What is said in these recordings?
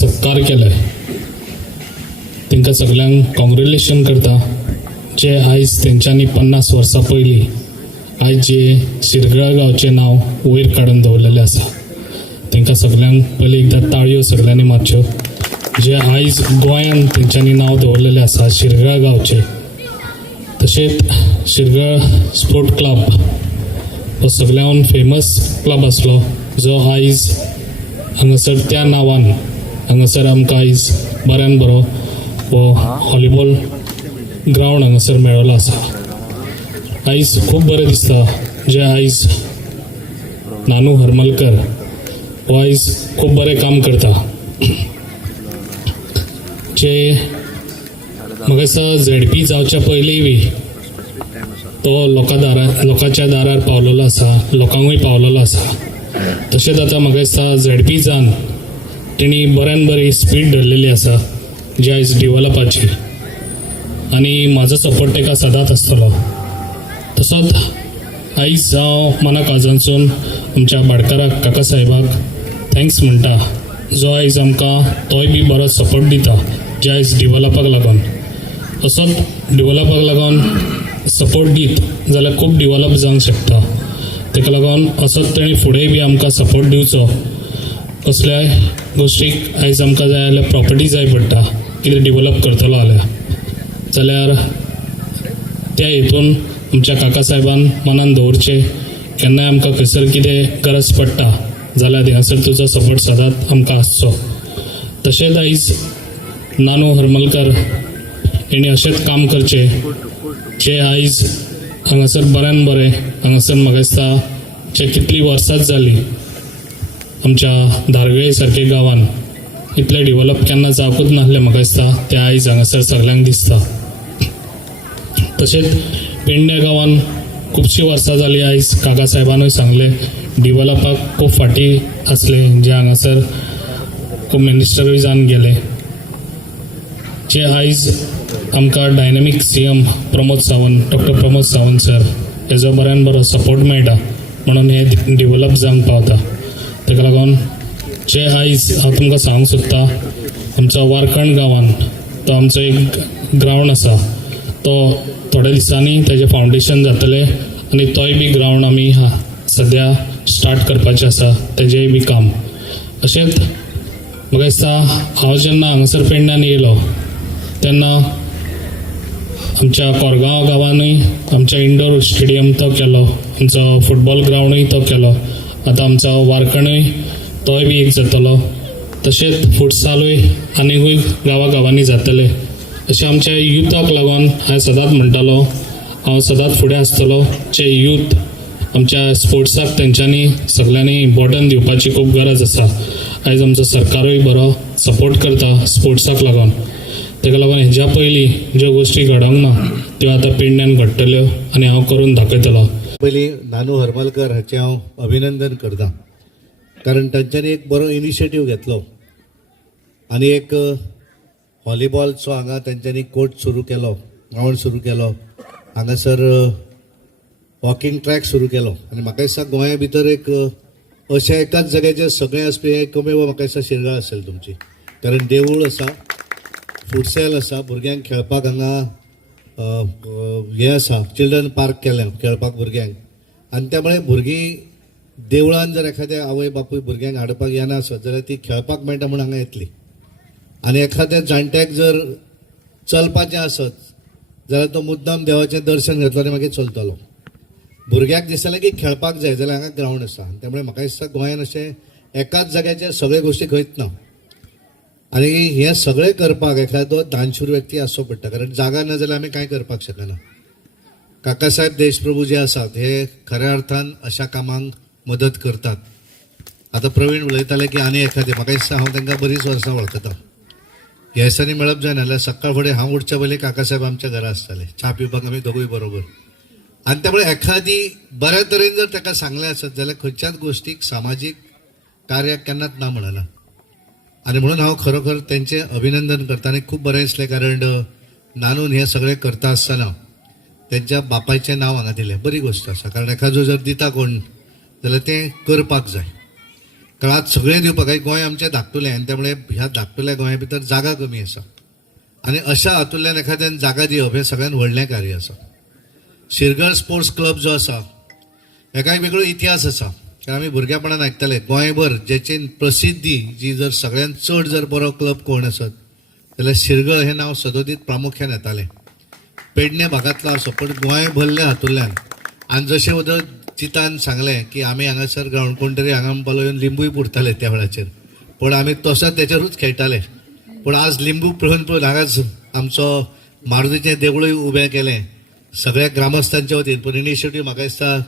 सत्कार केलाय तांकां सगळ्यांक कॉंग्रेच्युलेशन करता जे आयज तेंच्यांनी 50 वर्सां पयलीं आयज जे शिरगळा गांवचें नांव वयर काडून दवरलेलें आसा तांकां सगळ्यांक पयलीं एकदां ताळयो सगळ्यांनी मारच्यो जे आयज गोंयांत तेंच्यांनी नांव दवरलेलें आसा शिरगळा गांवचें तशेंच शिरगळ स्पोर्ट क्लब हो सगळ्यांत फेमस क्लब आसलो जो आयज हांगासर त्या नांवान हांगासर आमकां आयज बऱ्यान बरो हो व्हॉलीबॉल ग्रावंड हांगासर मेळ्ळो आसा आयज खूब बरें दिसता जे आयज नानू हरमलकर हो आयज खूब बरें काम करता जे म्हाका दिसता झेडपी जावच्या पयलीं बी तो लोकांच्या दारार पावलेलो आसा लोकांकूय पावलेलो आसा तशेंच आतां म्हाका दिसता झेडपी जावन तेणी बऱ्यान बरी स्पीड धरलेली आसा जी आयज डेवलपाची आनी म्हाजो सपोर्ट ताका सदांच आसतलो तसोच आयज हांव मना काळजांतसून आमच्या भाटकाराक काका साहेबाक थँक्स म्हणटा जो आयज आमकां तोय बी बरो सपोर्ट दिता जे आयज डेवलपाक लागून असोच डेवलपाक लागून सपोर्ट दीत जाल्यार खूब डेवलप जावंक शकता ताका लागून असोच तेणी फुडेंय बी आमकां सपोर्ट दिवचो कसल्याय गोश्टीक आयज आमकां जाय जाल्यार प्रॉपर्टी जाय पडटा कितें डेवलप करतलो जाल्यार त्या हेतून आमच्या काका साहेबान मनान दवरचें केन्नाय आमकां खंयसर कितें गरज पडटा जाल्यार थिंगासर तुजो सपोर्ट सदांच आमकां आसचो तशेंच आयज नानू हरमलकर हेणी अशेंच काम करचें जे आयज हांगासर बऱ्यान बरें हांगासर म्हाका दिसता जे कितलीं वर्सांच जालीं आमच्या धारगळे सारके गांवान इतलें डेवलप केन्ना जावंकूच नासलें म्हाका दिसता तें आयज हांगासर सगळ्यांक दिसता तशेंच पेडण्या गांवान खुबशीं वर्सां जालीं आयज काका साहेबानूय सांगलें डेवलपाक खूब फाटीं आसले जे हांगासर खूब मिनिस्टरूय जावन गेले जे आयज आमकां dynamic CM doctor Pramod Sawant सर हेजो बऱ्यान बरो सपोर्ट मेळटा म्हणून हे डेवलप जावंक पावता ताका लागून जे आयज हांव तुमकां सांगूंक सोदता आमचो वारखंड गांवान तो आमचो एक ग्रावंड आसा तो थोड्या दिसांनी तेजें फावंडेशन जातलें आनी तोय बी ग्रावंड आमी सद्या स्टार्ट करपाचें आसा तेजेंय बी काम अशेंच म्हाका दिसता हांव जेन्ना हांगासर पेडण्यान येयलो तेन्ना आमच्या कोरगांव गांवानूय आमच्या इंडोर स्टेडियम तो केलो आमचो फुटबॉल ग्रावंडूय तो केलो आतां आमचो वारखंडूय तोय बी एक जातलो तशेंच फुटसालूय आनीकूय गांवांनी जातले अशें आमच्या युथाक लागून हांवें सदांच म्हणटालो हांव सदांच फुडें आसतलो जे यूथ आमच्या स्पोर्ट्साक तेंच्यांनी सगळ्यांनी इम्पॉर्टन्स दिवपाची खूब गरज आसा आयज आमचो सरकारूय बरो सपोर्ट करता स्पोर्ट्साक लागून ताका लागून हेज्या पयलीं ज्यो गोश्टी घडोंक ना त्यो आतां पेडण्यान घडटल्यो आनी हांव करून दाखयतलो पयलीं नानू हरमलकर हाचें हांव अभिनंदन करतां कारण तांच्यांनी एक बरो इनिशिएटीव घेतलो आनी एक व्हॉलीबॉलचो हांगा तेंच्यांनी कोर्ट सुरू केलो ग्रावंड सुरू केलो हांगासर वॉकिंग ट्रॅक सुरू केलो आनी म्हाका दिसता गोंया भितर एक अशें एकाच जाग्याचेर सगळें आसपी एक कमेव म्हाका दिसता शिरगाळ आसतली तुमची कारण देवूळ आसा फुटसॅल आसा भुरग्यांक खेळपाक हांगा हें आसा चिल्ड्रन पार्क केलें खेळपाक भुरग्यांक आनी त्यामुळे भुरगीं देवळान जर एखाद्या आवय बापूय भुरग्यांक हाडपाक येना आसत जाल्यार ती खेळपाक मेळटा म्हूण हांगा येतली आनी एखाद्या जाणट्याक जर चलपाचें आसत जाल्यार तो मुद्दाम देवाचें दर्शन घेतलो आनी मागीर चलतलो भुरग्याक दिसलें की खेळपाक जाय जाल्यार हांगा ग्रावंड आसा त्यामुळे म्हाका दिसता गोंयान अशें एकाच जाग्याचेर सगळे गोश्टी खंयच ना आनी हें सगळें करपाक एखादो दानशूर व्यक्ती आसचो पडटा कारण जागा ना जाल्यार आमी कांय करपाक शकना काकासाहेब देशप्रभू जे आसात हे खऱ्या अर्थान अशा कामांक मदत करतात आतां प्रवीण उलयताले की आनी एखादें म्हाका दिसता हांव तांकां बरीच वर्सां वळखता ह्या दिसांनी मेळप जायना जाल्यार सकाळ फुडें हांव उठच्या पयलीं काकासाहेब आमच्या घरा आसताले च्या पिवपाक आमी दोगूय बरोबर आनी त्यामुळे एखादी बऱ्या तरेन जर ताका सांगलें आसत जाल्यार खंयच्याच गोश्टीक सामाजीक कार्याक केन्नाच ना म्हणना आनी म्हणून हांव खरोखर तेंचें अभिनंदन करता आनी खूब बरें दिसलें कारण नानून हें सगळें करता आसतना तेंच्या बापायचें नांव हांगा दिलें बरी गोश्ट आसा कारण एखादो जर दिता कोण जाल्यार तें करपाक जाय कारण आज सगळे दिवपाक गोंय आमचें धाकटुलें आनी त्यामुळे ह्या धाकटुल्या गोंया भितर जागा कमी आसा आनी अशा हातूंतल्यान एखाद्यान जागा दिवप हें सगळ्यात व्हडलें कार्य आसा. शिरगळ स्पोर्ट्स क्लब जो आसा हेका एक वेगळो इतिहास आसा. कारण आमी भुरगेपणान आयकताले गोंयभर जेची प्रसिद्धी जी जर सगळ्यात चड जर बरो क्लब कोण आसत जाल्यार शिरगळ हें नांव सदोदीत प्रामुख्यान येतालें. पेडणे भागांतलो आसो पण गोंय भरल्या हातूंतल्यान आनी जशें उदक चितान सांगलें की आमी हांगासर ग्रावंड कोण तरी हांगा म्हणपालो येवन लिंबूय पुरताले त्या वेळाचेर पण आमी तसोच तेचेरूच खेळटाले. पण आज लिंबू पळोवन पळोवन हांगाच आमचो मारुतीचें देवूळय उबें केलें सगळ्या ग्रामस्थांच्या वतीन. पूण इनिशिएटीव म्हाका दिसता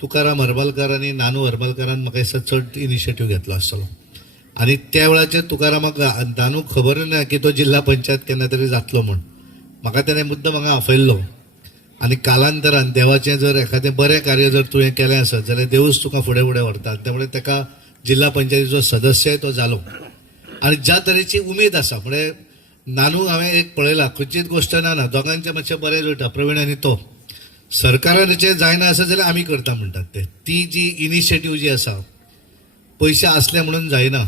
तुकाराम हरमलकर आनी नानू हरमलकरान म्हाका दिसता चड इनिशिएटीव घेतलो आसतलो. आनी त्या वेळाचेर तुकारामाक नानूक खबर ना की तो जिल्हा पंचायत केन्ना तरी जातलो म्हूण. म्हाका तेणें मुद्दम हांगा आपयल्लो आनी कालांतरान देवाचें जर एखादें बरें कार्य जर तुवें केलें आसत जाल्यार देवूच तुका फुडें फुडें व्हरता. त्यामुळे ताका जिल्हा पंचायतीचो सदस्यय तो जालो आनी ज्या तरेची उमेद आसा म्हणजे नानू हांवें एक पळयलां खंयचीच गोश्ट ना दोगांचें मातशें बरें जुळटा प्रवीण आनी तो. सरकाराचें जायना आसा जाल्यार आमी करता म्हणटात ते. ती जी इनिशिएटीव जी आसा पयशे आसले म्हणून जायना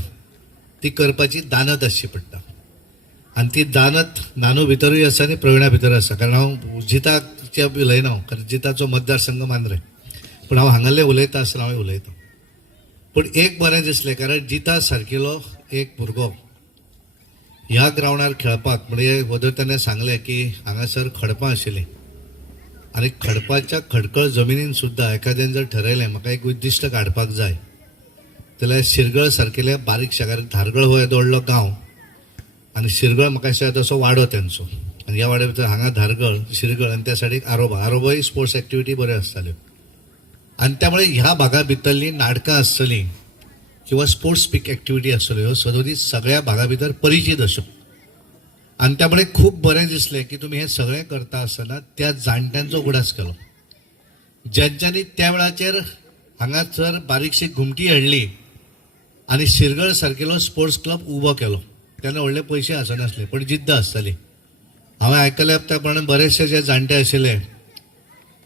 ती करपाची दानत आसची पडटा आनी ती दानत नानू भितरूय आसा आनी प्रवीणा भितर आसा. कारण हांव जिताचे उलयना कारण जिताचो मतदारसंघ मांद्रे पूण हांव हांगासले उलयता आसतना हांव उलयतां. पूण एक बरें दिसलें कारण जिता सारकेलो एक भुरगो ह्या ग्रावंडार खेळपाक म्हणजे वदर ताणें सांगलें की हांगासर खडपां आशिल्लीं आनी खडपाच्या खडकळ जमिनीन सुद्दां एखाद्यान जर ठरयलें म्हाका एक उद्दिश्ट काडपाक जाय जाल्यार शिरगळ सारकेले बारीक शागार धारगळ हो येदो व्हडलो गांव आनी शिरगळ म्हाका दिसता तसो वाडो तेंचो आनी ह्या वाड्या भितर हांगा धारगळ शिरगळ आनी त्या सायडीक आरोबाय स्पोर्ट्स एक्टिविटी बऱ्यो आसताल्यो. आनी त्यामुळे ह्या भागा भितरलीं नाटकां आसतलीं किंवा स्पोर्ट्स स्पीक एक्टिविटी आसतल्यो ह्यो सदोदीत सगळ्या भागा भितर परिचीत अश्यो. आनी त्यामुळे खूब बरें दिसलें की तुमी हें सगळें करता आसतना त्या जाणट्यांचो उगडास केलो ज्यांच्यांनी त्या वेळाचेर हांगासर बारीकशी घुमटी हाडली आनी शिरगळ सारकेलो स्पोर्ट्स क्लब उबो केलो. तेन्ना व्हडले पयशे आसनासले पण जिद्द आसताली. हांवें आयकलें त्या प्रमाणे बरेचशे जे जाणटे आशिल्ले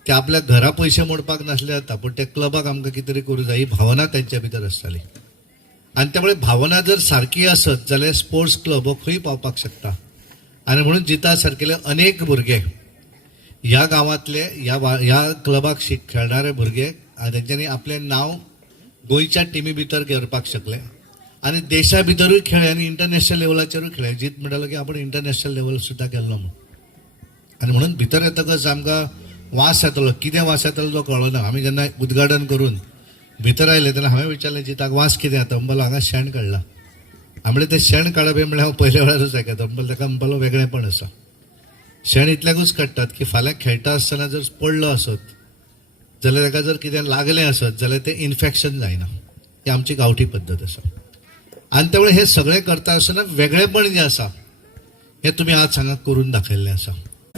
ते आपल्या घरा पयशे मोडपाक नासले जाता पण त्या क्लबाक आमकां कितें तरी करूं जाय ही भावना तेंच्या भितर आसताली. आनी त्यामुळे भावना जर सारकी आसत जाल्यार स्पोर्ट्स क्लब हो खंय पावपाक शकता. आनी म्हणून जिता सारकेले अनेक भुरगे ह्या गांवांतले ह्या क्लबाक खेळणारे भुरगे तेंच्यांनी आपलें नांव गोंयच्या टिमी भितर करपाक शकले आनी देशा भितरूय खेळ्ळे आनी इंटरनॅशनल लेवलाचेरूय खेळ्ळे. जीत म्हणटालो की आपण इंटरनॅशनल लेवल सुद्दां केल्लो म्हणून. आनी म्हणून भितर येतकच आमकां वास येतलो कितें वास येतलो तो कळना. आमी जेन्ना उद्घाटन करून भितर आयले तेन्ना हांवें विचारलें जिताक वास कितें येता म्हणपालो हांगा शेण काडला. आमळे तें शेण काडप हें म्हणल्यार हांव पयल्या वेळारूच आयकता म्हणपालो ताका म्हणपालो वेगळेपण आसा. शेण इतल्याकूच काडटात की फाल्यां खेळटा आसतना जर पडलो आसत जाल्यार ताका जर कितें लागलें आसत जाल्यार तें इन्फेक्शन जायना. ही आमची गांवठी पद्दत आसा. आनी त्यामुळे हे सगळें करता आसतना वेगळेपण जें आसा हें तुमी आज हांगा करून दाखयल्लें आसा.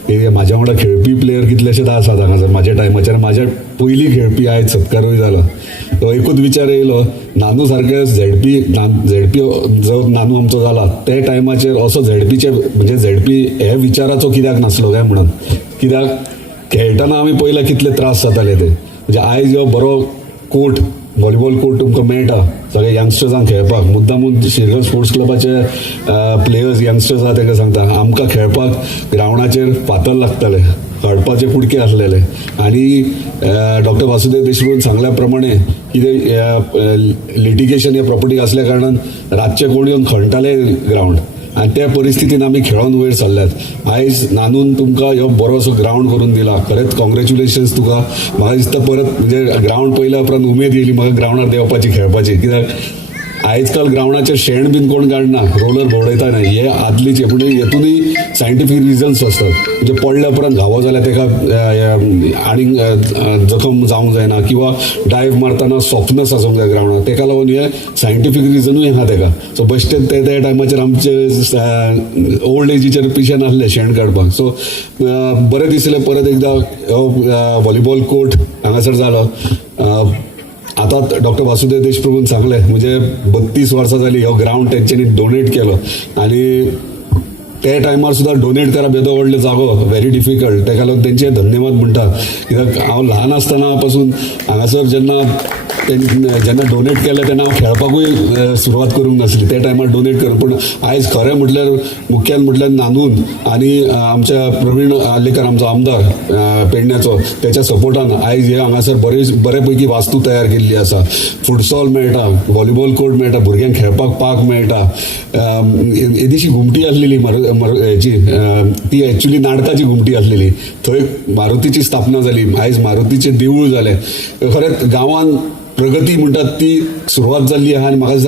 म्हाज्या वांगडा खेळपी प्लेयर कितलेशेच आसात हांगासर म्हाज्या टायमाचेर. म्हाज्या पयलीं खेळपी आयज सत्कारूय जाला. तो एकूच विचार येयलो नानू सारके झेडपी जो नानू आमचो जाला ते टायमाचेर असो झेडपीचे म्हणजे झेडपी हे विचाराचो कित्याक नासलो काय म्हणून. कित्याक खेळटना आमी पयला कितले त्रास जाताले ते. म्हणजे आयज हो बरो कोर्ट व्हॉलीबॉल कोर्ट तुमकां मेळटा सगळे यंगस्टर्सांक खेळपाक. मुद्दामून शिरगळ स्पोर्ट्स क्लबाचे प्लेयर्स यंगस्टर्स आहा ताका सांगता आमकां खेळपाक ग्रावंडाचेर फातर लागताले हडपाचे कुडके आसलेले. आनी डॉक्टर वासुदेव देशमुख सांगल्या प्रमाणे कितें लिटिगेशन हे प्रॉपर्टीक आसल्या कारणान रातचे कोण येवन खणटाले ग्रावंड आनी त्या परिस्थितीन आमी खेळोन वयर सरल्यात. आयज नानून तुमकां हो बरोसो ग्रावंड करून दिला. खरेंच कॉंग्रॅच्युलेशन्स तुका. म्हाका दिसता परत म्हणजे ग्रावंड पयल्या उपरांत उमेद येयली म्हाका ग्रावंडार देवपाची खेळपाची. कित्याक आयज काल ग्रावंडाचेर शेण बीन कोण काडना रोलर भोंवडयता न्हय हे आदलीचे म्हणजे हेतूनय सायंटिफीक रिजन्स आसतात. म्हणजे पडल्या उपरांत घावो जाल्यार तेका आनीक जखम जावंक जायना किंवा डायव मारतना सॉफ्टनस आसूंक जाय ग्रावंडार तेका लागून हे सायंटिफीक रिजनूय आहा तेका. सो बेश्टेच त्या टायमाचेर आमचे ओल्ड एजीचेर पिशेन आसले शेण काडपाक. सो बरें दिसलें परत एकदां हो व्हॉलीबॉल कोर्ट हांगासर जालो. आतां डॉक्टर वासुदेव देशप्रभून सांगलें म्हणजे 32 वर्सां जालीं हो ग्रावंड तेंच्यांनी डोनेट केलो आनी ते टायमार सुद्दां डोनेट करप येदो व्हडलो जागो व्हेरी डिफिकल्ट. ताका लागून तेंचे धन्यवाद म्हणटा. कित्याक हांव ल्हान आसतना पासून हांगासर जेन्ना जेन्ना डोनेट केलें तेन्ना हांव खेळपाकूय सुरवात करूंक नासली. त्या टायमार डोनेट करूंक, पूण आयज खरें म्हटल्यार मुख्यान म्हटल्यार नानून आनी आमच्या प्रवीण आलेकर आमचो आमदार पेडण्याचो, त्याच्या सपोर्टान आयज हे हांगासर बऱ्यापैकी वास्तू तयार केल्ली आसा. फुटसॉल मेळटा, व्हॉलीबॉल कोर्ट मेळटा, भुरग्यांक खेळपाक पार्क मेळटा. एदिशी घुमटी आसलेली हेची, ती एक्चुली नाटकाची घुमटी आसलेली, थंय मारुतीची स्थापना जाली. आयज मारुतीचें देवूळ जालें. खरेंच गांवांत प्रगती म्हणटात ती सुरवात जाल्ली आहा. आनी म्हाका